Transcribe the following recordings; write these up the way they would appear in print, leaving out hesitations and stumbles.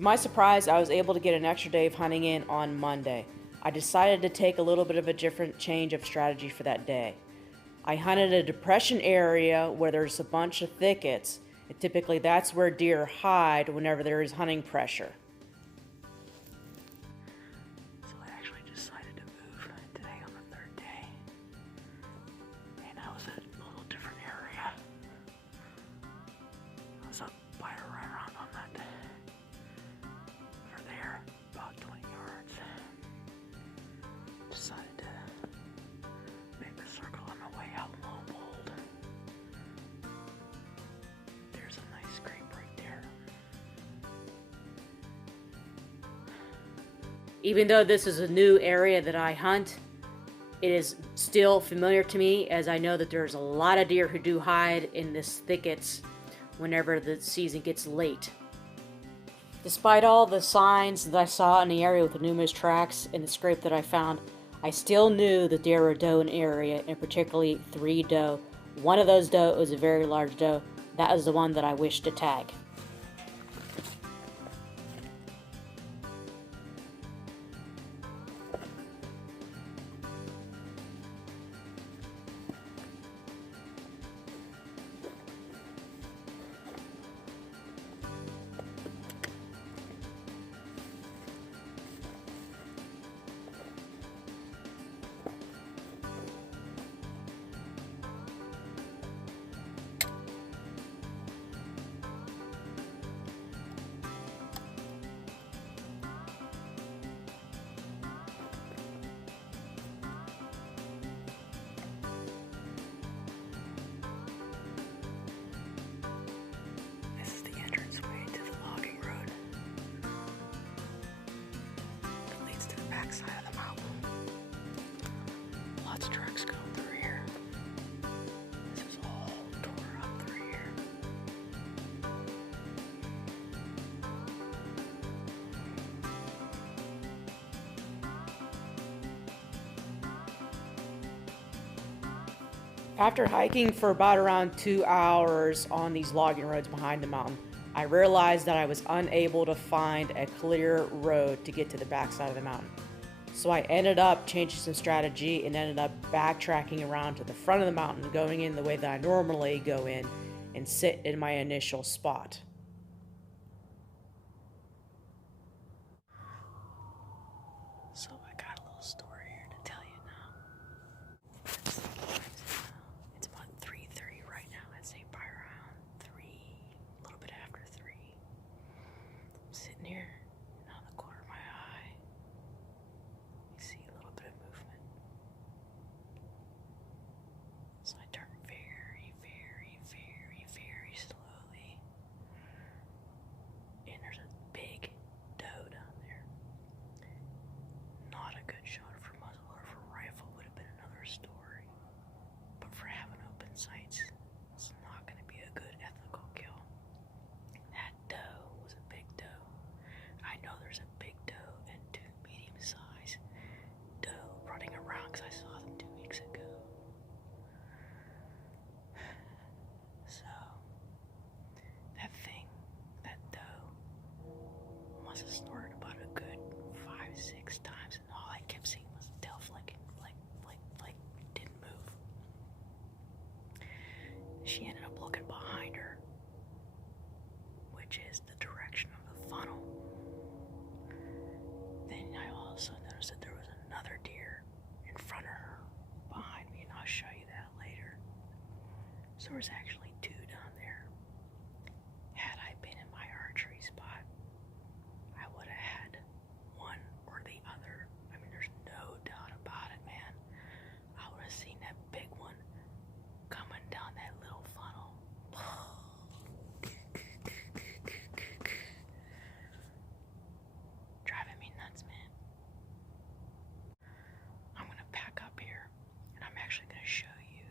To my surprise, I was able to get an extra day of hunting in on Monday. I decided to take a little bit of a different change of strategy for that day. I hunted a depression area where there's a bunch of thickets, and typically that's where deer hide whenever there is hunting pressure. So I actually decided to move today on the third day, and I was at a little different area. I was up by a right around on that, over there, about 20 yards. Decided to make a circle on my way out low bold. There's a nice scrape right there. Even though this is a new area that I hunt, it is still familiar to me, as I know that there's a lot of deer who do hide in this thickets whenever the season gets late. Despite all the signs that I saw in the area with the numerous tracks and the scrape that I found, I still knew that there were doe in the area, and particularly 3 doe. One of those doe was a very large doe. That was the one that I wished to tag. Side of the mountain. Lots of tracks going through here. This is all tore up through here. After hiking for about around 2 hours on these logging roads behind the mountain, I realized that I was unable to find a clear road to get to the backside of the mountain. So I ended up changing some strategy and ended up backtracking around to the front of the mountain, going in the way that I normally go in and sit in my initial spot. So I got a little story here to tell you now. It's about 3:30 right now. I'd say by around 3, a little bit after 3. I'm sitting here, and out of the corner of my eye, see a little bit of movement. So I turn very, very, very, very slowly. And there's a big doe down there. Not a good shot for muzzle or for rifle, would have been another story. But for having open sights, it's not going to be a good ethical kill. That doe was a big doe. I know there's a big doe and 2 medium-sized doe running around because I saw them 2 weeks ago. So, that thing, that doe, must have snorted about a good 5, 6 times, and all I kept seeing was the tail flicking, like, didn't move. She ended up looking behind her, which is the direction of the funnel. Then I also noticed that there was another deer in front of her, behind me, and I'll show you that later. So there's actually 2 down there. Had I been in my archery spot, I would have had one or the other. I mean, there's no doubt about it, man. I would have seen that big one coming down that little funnel. Driving me nuts, man. I'm gonna pack up here, and I'm actually gonna show you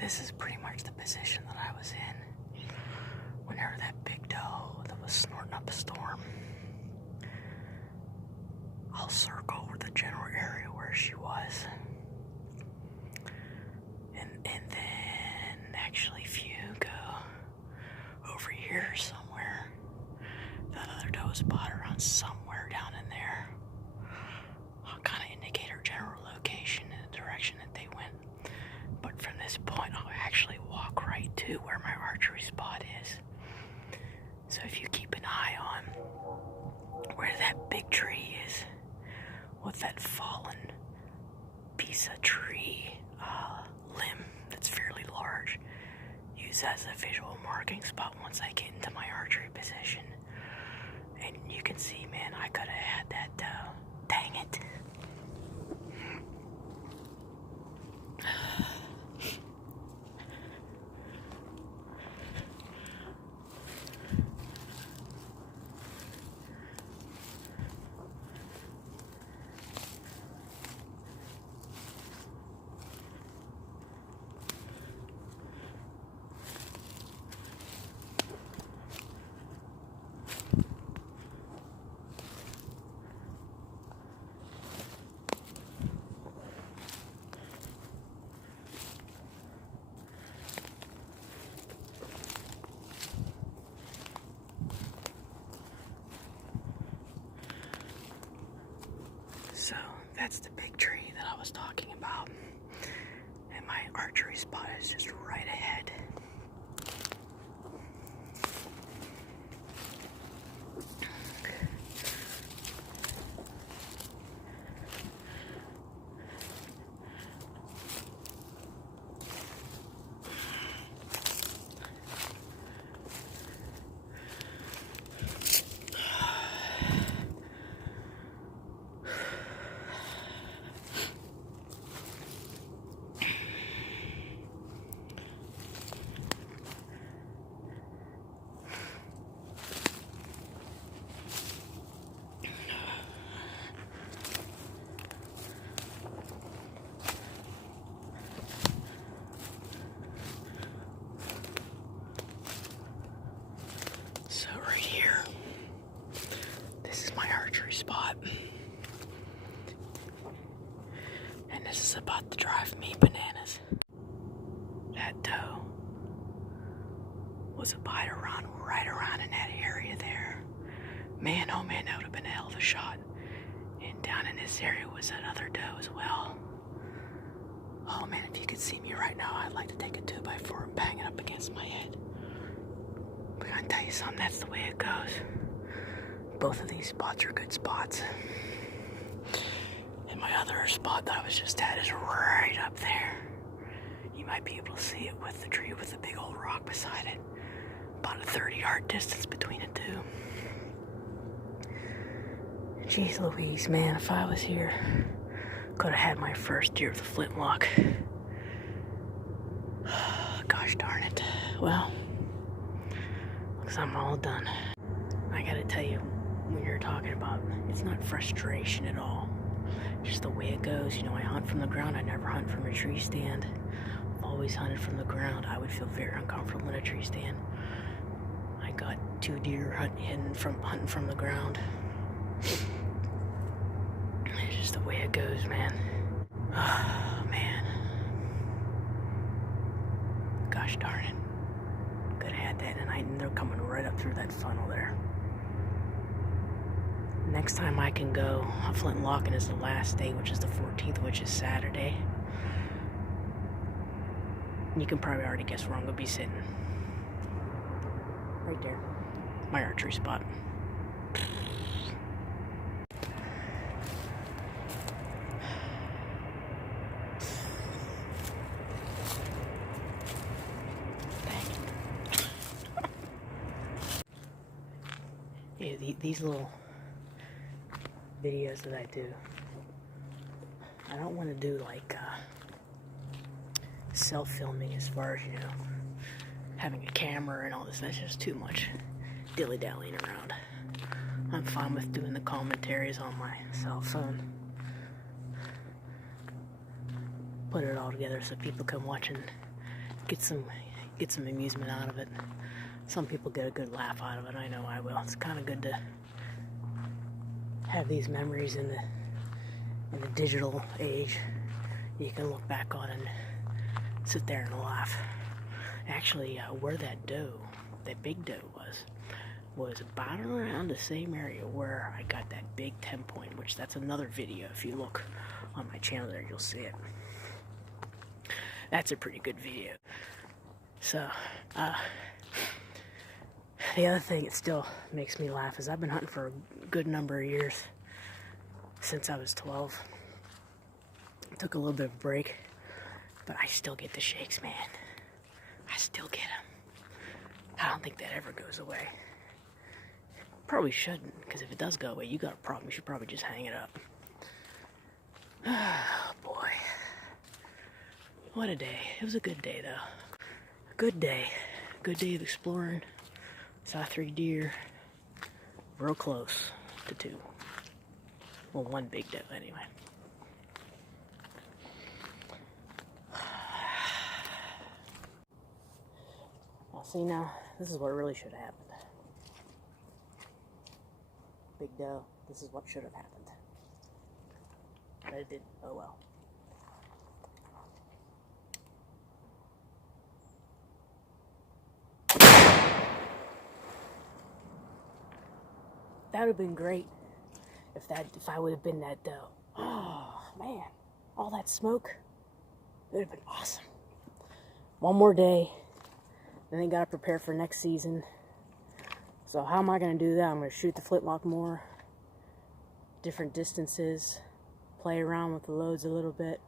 this is pretty much the position that I was in whenever that big doe that was snorting up a storm. I'll circle over the general area where she was. And then actually if you go over here somewhere, that other doe spot around somewhere down in there, I'll kind of indicate her general location and the direction that they went. But from this point, I'll actually walk right to where my archery spot is. So if you keep an eye on where that big tree is, with that fallen piece of tree limb that's fairly large, use that as a visual marking spot once I get into my archery position. And you can see, man, I could have had that doe. Dang it. So that's the big tree that I was talking about. And my archery spot is just right ahead. So right here, this is my archery spot. And this is about to drive me bananas. That doe was a bite right around in that area there. Man, oh man, that would have been a hell of a shot. And down in this area was that other doe as well. Oh man, if you could see me right now, I'd like to take a 2x4 and bang it up against my head. But I tell you something, that's the way it goes. Both of these spots are good spots. And my other spot that I was just at is right up there. You might be able to see it with the tree with the big old rock beside it. About a 30-yard distance between the two. Jeez Louise, man, if I was here, could have had my first deer with a flintlock. Gosh darn it. Well, looks like I'm all done. I gotta tell you, when you're talking about, it's not frustration at all. Just the way it goes. You know, I hunt from the ground. I never hunt from a tree stand. I've always hunted from the ground. I would feel very uncomfortable in a tree stand. I got 2 deer hunting from the ground. It's just the way it goes, man. Oh, man. Gosh darn it. Could have had that tonight, and they're coming right up through that funnel there. Next time I can go, Flintlock is the last day, which is the 14th, which is Saturday. You can probably already guess where I'm going to be sitting. Right there. My archery spot. Yeah, these little videos that I do, I don't want to do like self-filming as far as, you know, having a camera and all this. That's just too much dilly-dallying around. I'm fine with doing the commentaries on my cell phone. Put it all together so people can watch and get some amusement out of it. Some people get a good laugh out of it. I know I will. It's kind of good to have these memories in the digital age. You can look back on and sit there and laugh. Actually, where that big doe was about around the same area where I got that big 10-point, which that's another video. If you look on my channel there, you'll see it. That's a pretty good video. So, the other thing that still makes me laugh is I've been hunting for a good number of years, since I was 12. Took a little bit of a break, but I still get the shakes, man. I still get them. I don't think that ever goes away. Probably shouldn't, because if it does go away, you got a problem. You should probably just hang it up. Oh, boy. What a day. It was a good day, though. A good day. Good day of exploring. Saw 3 deer. Real close to 2. Well, 1 big doe, anyway. Well, see now, this is what really should have happened. Big doe, this is what should have happened. But it didn't. Oh well. That would have been great if I would have been that doe. Oh man, all that smoke, it would have been awesome. One more day, then they gotta prepare for next season. So how am I gonna do that? I'm gonna shoot the Flintlock more, different distances, play around with the loads a little bit,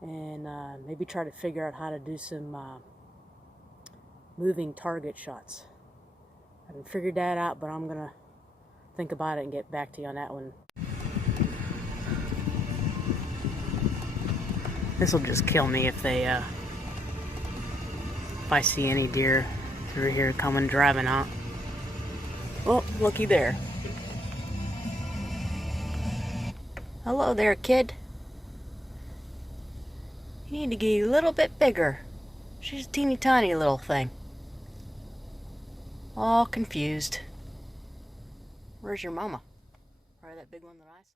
and maybe try to figure out how to do some moving target shots. I haven't figured that out, but I'm gonna think about it and get back to you on that one. This will just kill me if I see any deer through here coming driving out. Oh, looky there. Hello there, kid. You need to get a little bit bigger. She's a teeny tiny little thing. All confused. Where's your mama? Probably that big one that I saw.